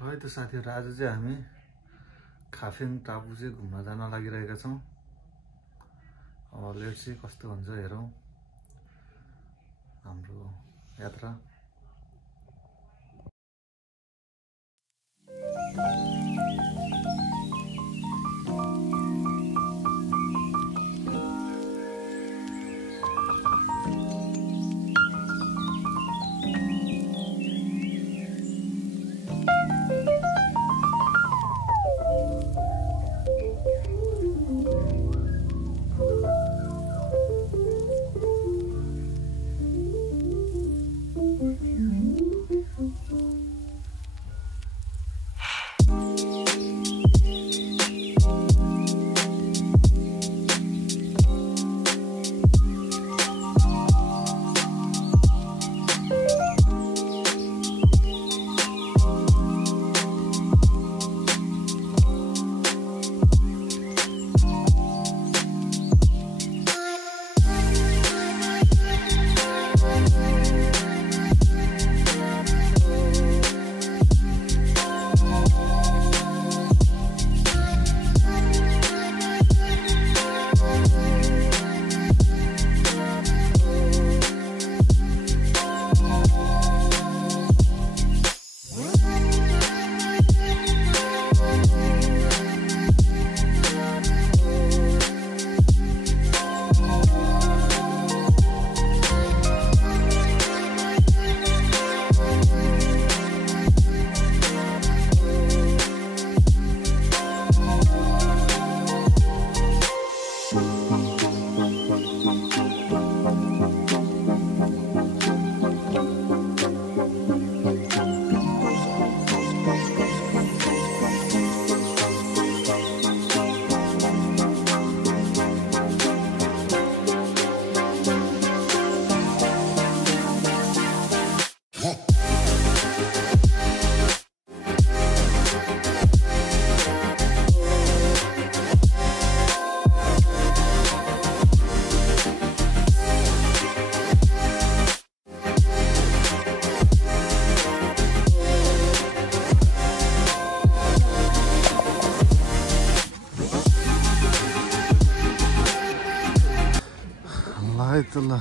है त साथीहरु, आज चाहिँ हामी खाफेङ टापु चाहिँ घुम्न जान लागिरहेका छौं। अब लेट्स सी कस्तो हुन्छ हेरौं हाम्रो यात्रा।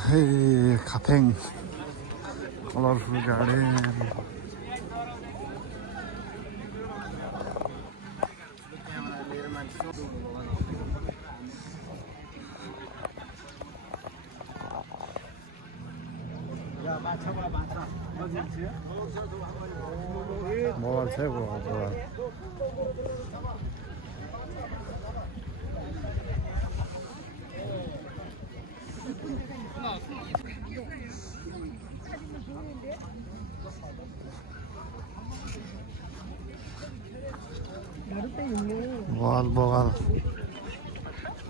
Hey, Kapeng, colorful garden. Bawal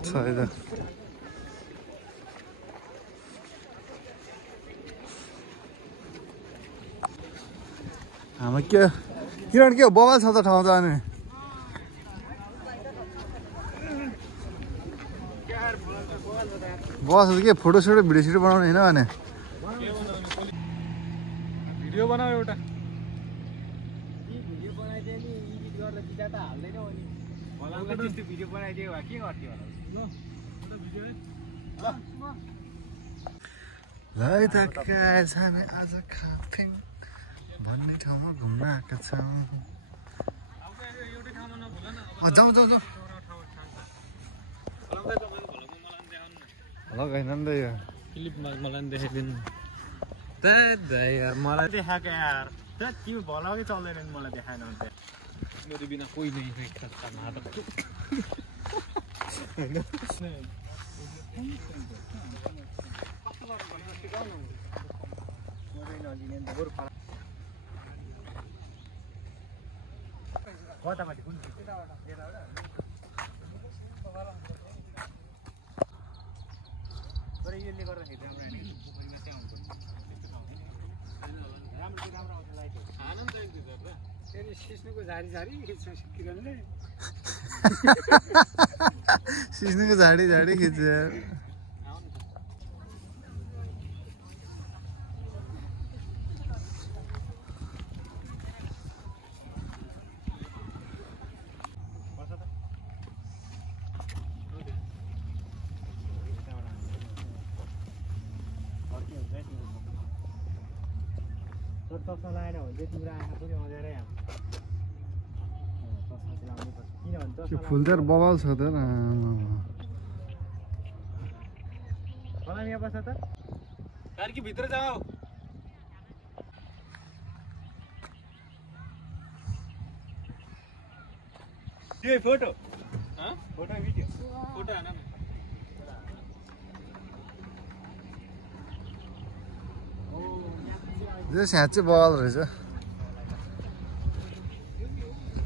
sayda हामी के किरण के बवाल छ त ठाउँ जाने बस के फोटो सोटो भिडियो सिडियो बनाउने हैन भने भिडियो बनाऊ एउटा भिडियो बनाइदिए नि एडिट गरेर बिटा त हाल्दैन हो नि मलाई त्यस्तो भिडियो बनाइदियो भए के गर्थ्यो होला ल फोटो भिडियो ल त गाइस हामी आज खाफेङ भन्ने ठाउँमा घुम्न आएका छौं। एउटै ठाउँमा नभुल न जाऊ ल गएन नि यो क्लिपमा मलाई देखाइदिनु त यार मलाई देखाएको यार त तिमी भलाउनै चल्दैन नि मलाई देखाएन भने मेरो बिना कोही नै खाना त कतापट्टि कुन तर यसले गर्दाखेरि राम्रो सिस्नुको झारी किरणले सिस्नुको झाडी खिच्छ चस्मा लगाएन भने चाहिँ तिम्रो आँखा पनि अँध्यारै आउँछ चस्मा चाहिँ लाउनुपर्छ किनभने त्यो चस्मा फुल त बवाल छ त कलम यहाँ बस्छ त कार्की भित्र जाऊ त्यो फोटो हाँ फोटो भिडियो फोटो हान न यो साँच्चै बवाल रहेछ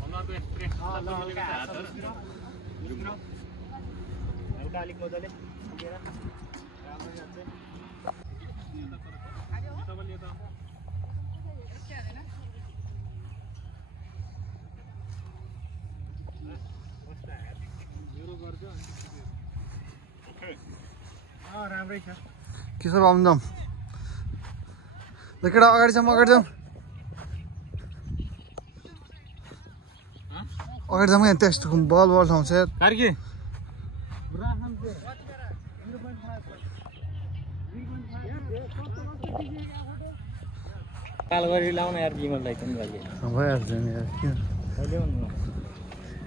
अनुहारको एक्सप्रेस हल्का अलिक मजाले पुगेर राम्रो जान्छ तपाईँले त मेरो गर्छ राम्रै छ के छ बाबुदम ल केटा अगाडि जाउँ अगाडि जाउँ यहाँ त्यस्तो बल ठाउँ छ यार कार्की काल गरी लाउन यार विमललाई पनि लागि भइहाल्छ नि यार किन कहिले भन्नु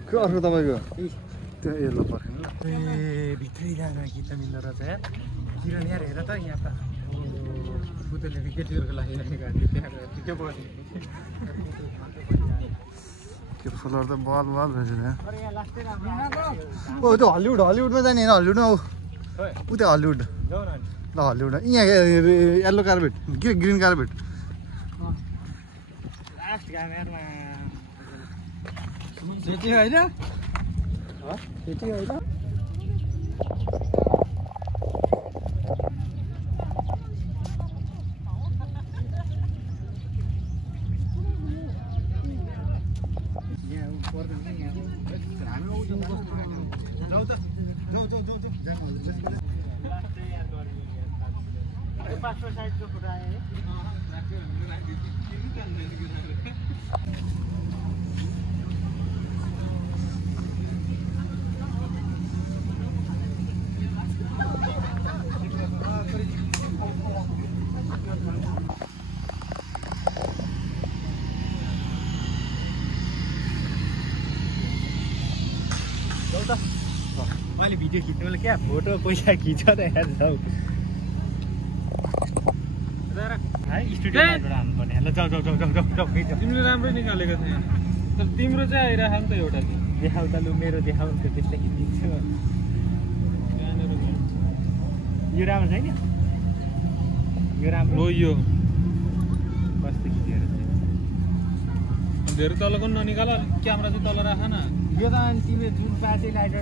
के अर्को तपाईँको त्यो यल्लो पर्खेन ए भित्रै जाँदा कि त मिल्दो रहेछ यार किरण यार हेर त यहाँ त पुतले केटीहरूको लागि त्यो बस्ने त्यो फुलहरू त बल रहेछ नि अरे यहाँ लास्टै राम्रो ओ त्यो हलिउडमा जाने होइन हलिउडमा ऊ त्यो हलिउड जाऊ न ल हलिउड यहाँ येल्लो कार्पेट के ग्रिन कार्पेट लास्ट घामेरमा त्यति होइन त्यति होइन पाँचवटा साइडको फोटो आयो है मैले भिडियो खिच्नु मैले क्या फोटो पैसा खिच त यार जाऊ है स्टुडियोबाट हाल्नुपर्ने ल जाऊ जाऊ जाऊ जाऊ जाऊ खिच तिमीले राम्रै निकालेको थिएन तर तिम्रो चाहिँ आइरह नि त एउटा चाहिँ देखाउ त लु मेरो देखाउ त त्यस्तै खिचिदिन्छु यहाँनिर यो राम्रो छैन यो राम्रो हो यो कस्तो खिचेर धेरै तलको पनि ननिकाल क्यामेरा चाहिँ तल राख न यो त अनि तिमीले जुन पार्टी लाइट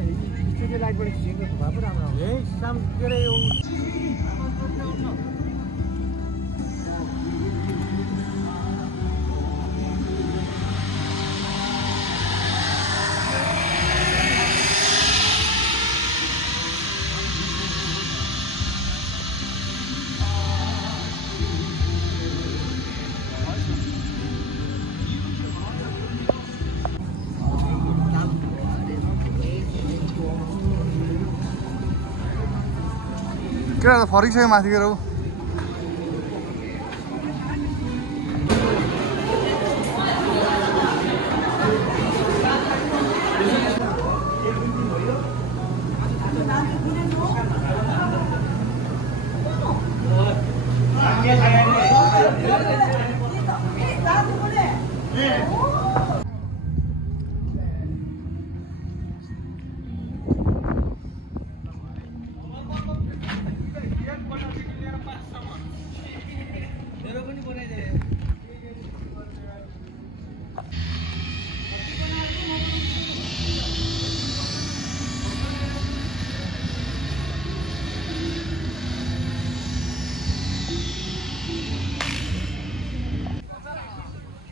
स्टुडियो लाइटबाट खिचेको भए पो राम्रो आउँछ यही साम के अरे यो केटा त फर्किसक्यो माथि गएर ऊ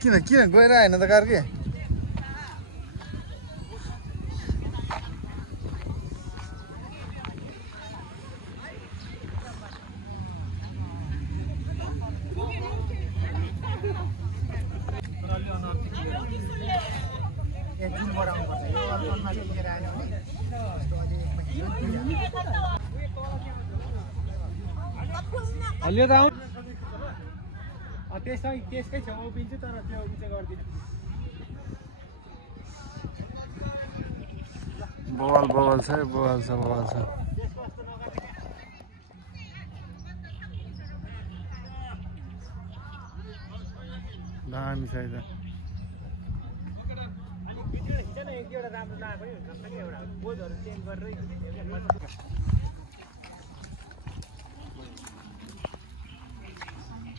किन किन गएर आएन त कार्के हल्लियो त आउँ त्यसकै छेउ उभिन्छु तर त्यो उभि चाहिँ गर्दिनँ। बवाल बवाल छ बवाल छ बवाल छ। दामी छ त।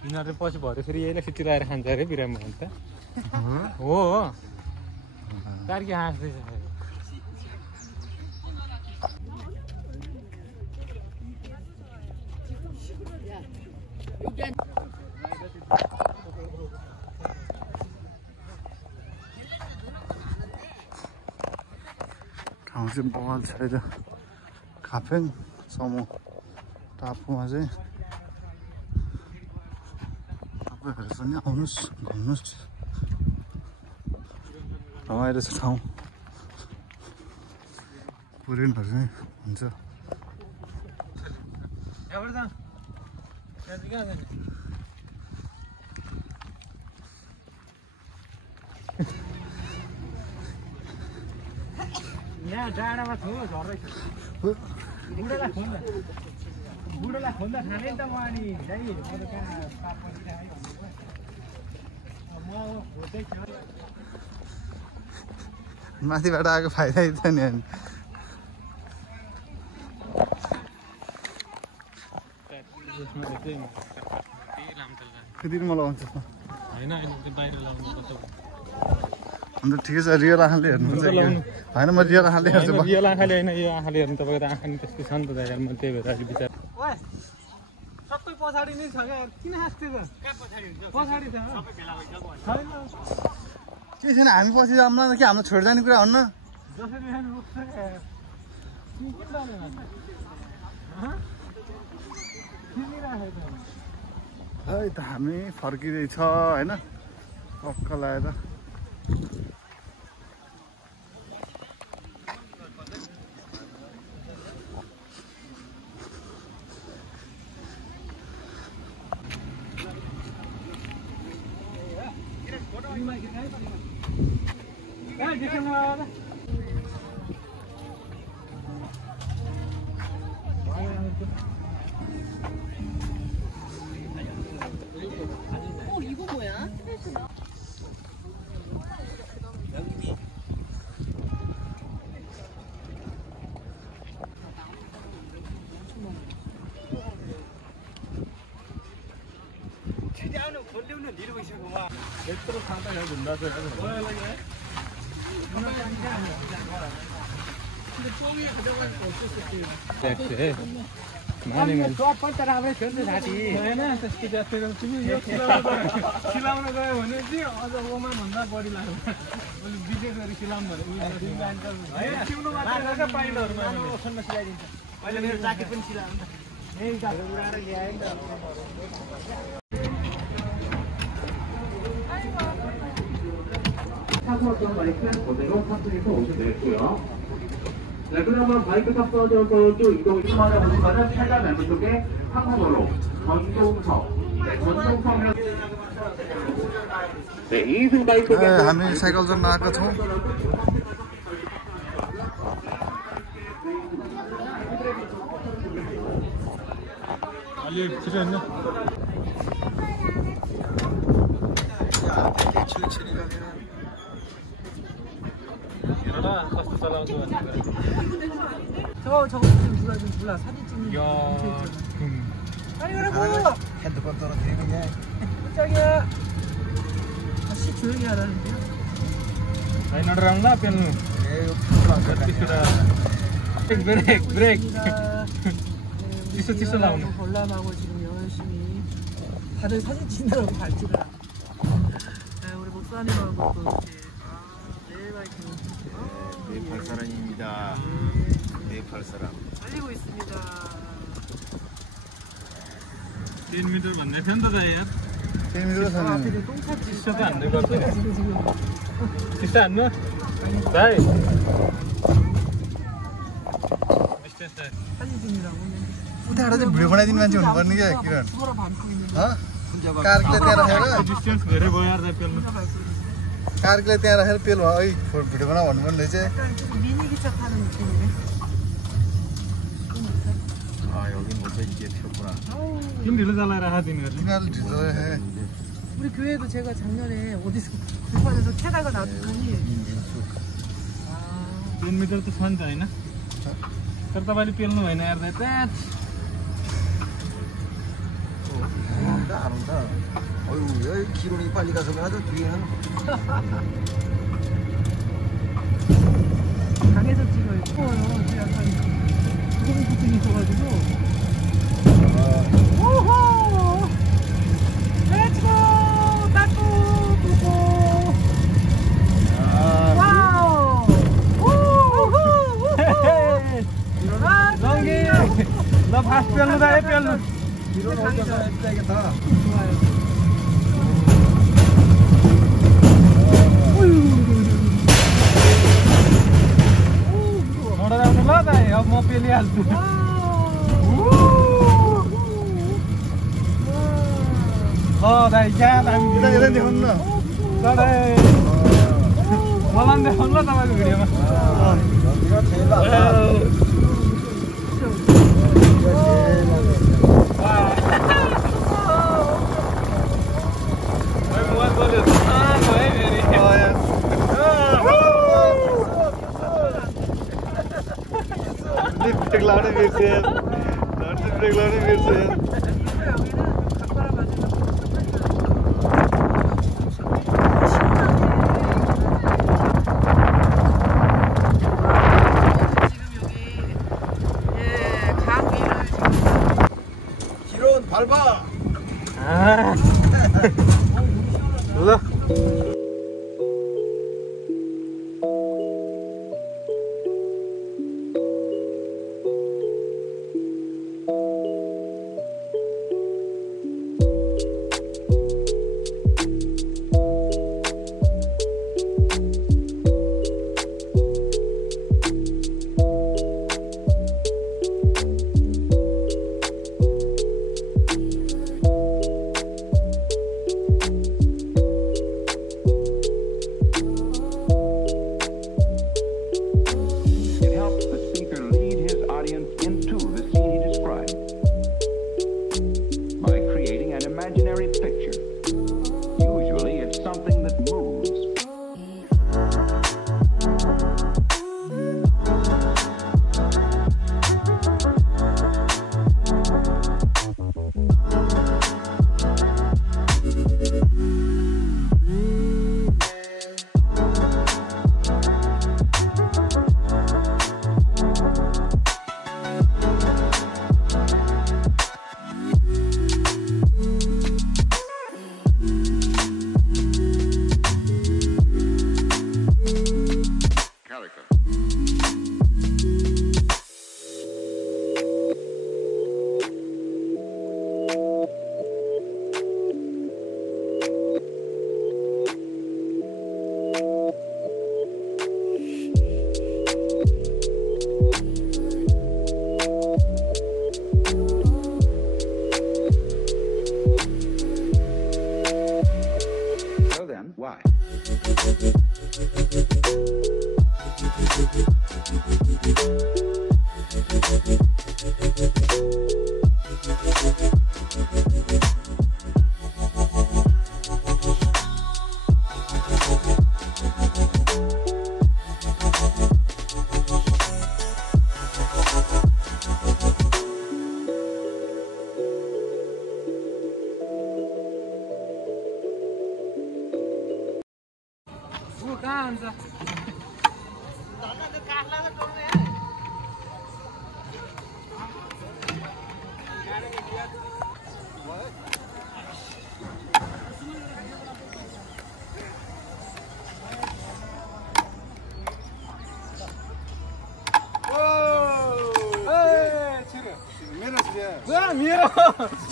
यिनीहरूले पछि भरे फेरि यहीलाई सिटी लगाएर खान्छ अरे बिरामी अन्त हो कार्की हाँस्दैछ। ठाउँ चाहिँ बवाल छ त। खाफेङ समूह टापुमा चाहिँ तपाईँहरू पनि आउनुहोस् घुम्नुहोस्, रमाइलो छ ठाउँ। कोरियनहरू चाहिँ हुन्छ। यहाँ डाँडामा छु झर्दैछ। बुढोलाई खोल्दा खाने नि त म अनि दाइ म त कहाँ पाप पर्छ है म होटै छ। माथिबाट आएको फाइदा छ नि। अनि फेरि मलाई आउँछ अन्त ठिकै छ। रियल आँखाले हेर्नुहुन्छ होइन? म रियल आँखाले हेर्छु। रियल आँखाले होइन, यो आँखाले हेर्नु तपाईँको त आँखा नि त्यस्तै छ नि त दाइ। म त्यही भएर अहिले विचार सबै पछाडि नै छ क्या। किन हाँस्थे त? पछाडि छ छैन। के छैन हामी पछि जाउँला कि हाम्रो छोडेर जाने कुरा हुन्न। जसरी है त हामी फर्किँदैछ होइन टक्क लगाएर। 이거 뭐야? यत्रो खाँदा घुम्दा चप्पल त राम्रै थियो नि त साथी होइन त्यस्तो जाति तिमी यो सिलाउन गयो भने चाहिँ अझ ओमा भन्दा बढी लाग्छ। मैले विशेष गरी सिलाउनु भनेर पाइलहरूमा ओसनमा सिलाइदिन्छ। अहिले मेरो ज्याकेट पनि सिलाउनु त यही त उडाएर ल्याएँ नि त। 사고왔던 바이크는 그대로 탑승해서 오시면 되고요. 네, 그러면 바이크 탑승하셔서 쭉 이동을 심하다 보시면은 팔자 멤버 쪽에 항공도로 전동석, 네, 전동석이라고. 네, 이승 바이크가 हामी साइकल जोड्न आएको छौँ। अलि छिटो हिँड्नु। हेर कस्तो चलाउँछु भनेर। 저거 좀 불러 사진 찍는 거. 빨리 가라고. 핸드폰 떨어뜨리는 게. 깜짝이야. 다시 조용히 하라는데요? होइन राउँला पेल्नु ब्रेक चिसो लाउनु। 관람하고 지금 열심히 다들 사진 찍느라고 발찌를 하고. 우리 목사님하고 또 이렇게 네팔 사람입니다. 네팔 사람. 달리고 있습니다. 3 मिटर भन्ने थियो नि त यार। 3 मिटर छ नि। चिसो त हान्नु गर्छ। चिसो हान्नु भाइ। 사진 찍느라고. उताबाट चाहिँ भिडियो बनाइदिने मान्छे हुनुपर्ने क्या किरण। 수고라 반고 있는데. कार्गले त्यहाँ राखेर डिस्टेन्स धेरै भयो यार पेल्नु कार्गले त्यहाँ राखेर पेल भयो है भिडियो बना भन्नु पनि चाहिँ किन ढिलो चलाइरहेको तिमीहरूले तिनीहरूले ढिलो राखे 우리 교회도 제가 작년에 어디서 불판에서 캐다가 놨더니 3 मिटर त छ नि त होइन तर तपाईँले पेल्नु भएन यार त्यहाँ 기론이 빨리 가서 가도 뒤에는 강에서 찍어요. 추워요. 약간 구름 같은 게 있어가지고. 오호! 렛츠고! 따꾸! 뿌고! 와우! 우후! लङ्गी ल फास्ट पेल्नु त पेल्नु 기론 어디서 해야겠다. मोटर आउनु ल त अब म पेलिहाल्छु ल दाइ क्या दामी यता देखाउनु न मलाई पनि देखाउनु ल तपाईँको भिडियोमा ब्रेक लाउने बिर्सेँ ब्रेक लाउने बिर्सेँ 기론 밟아. ल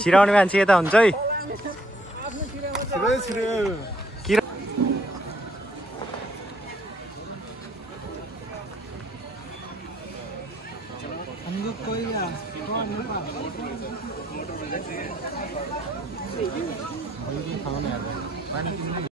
छिराउने मान्छे यता हुन्छ है 한국 거야. पानी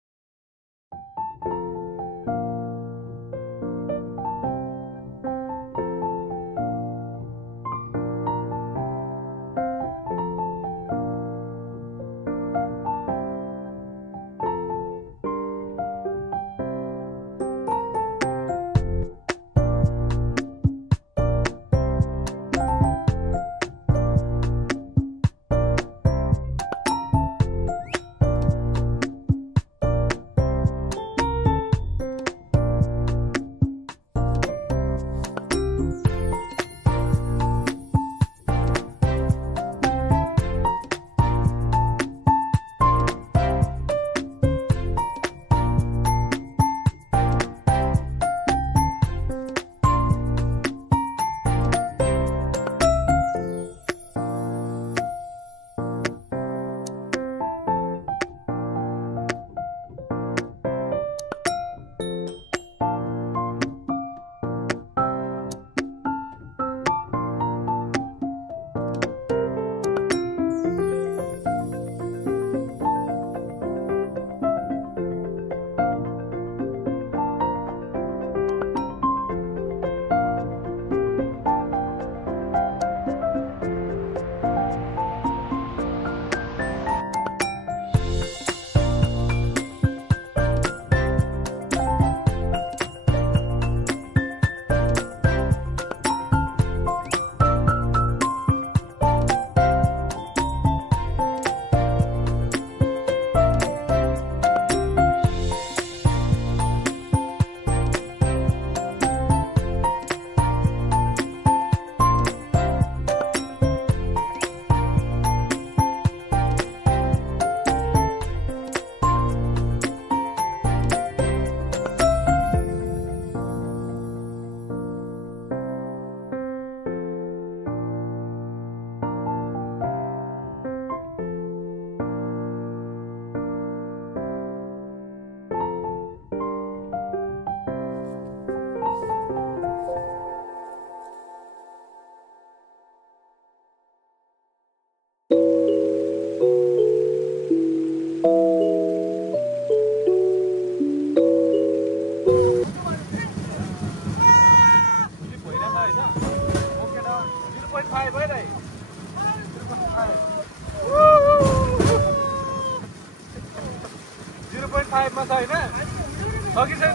किन्ने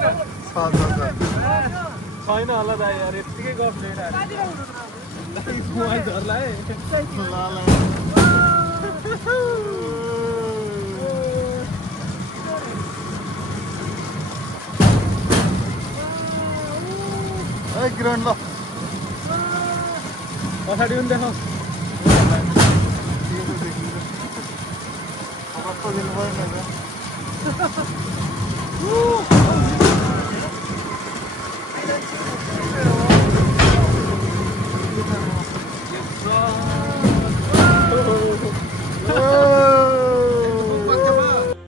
छैन होला दाइ यार यतिकै गफ किरण ल पछाडि पनि देखाऊ दिनु भएन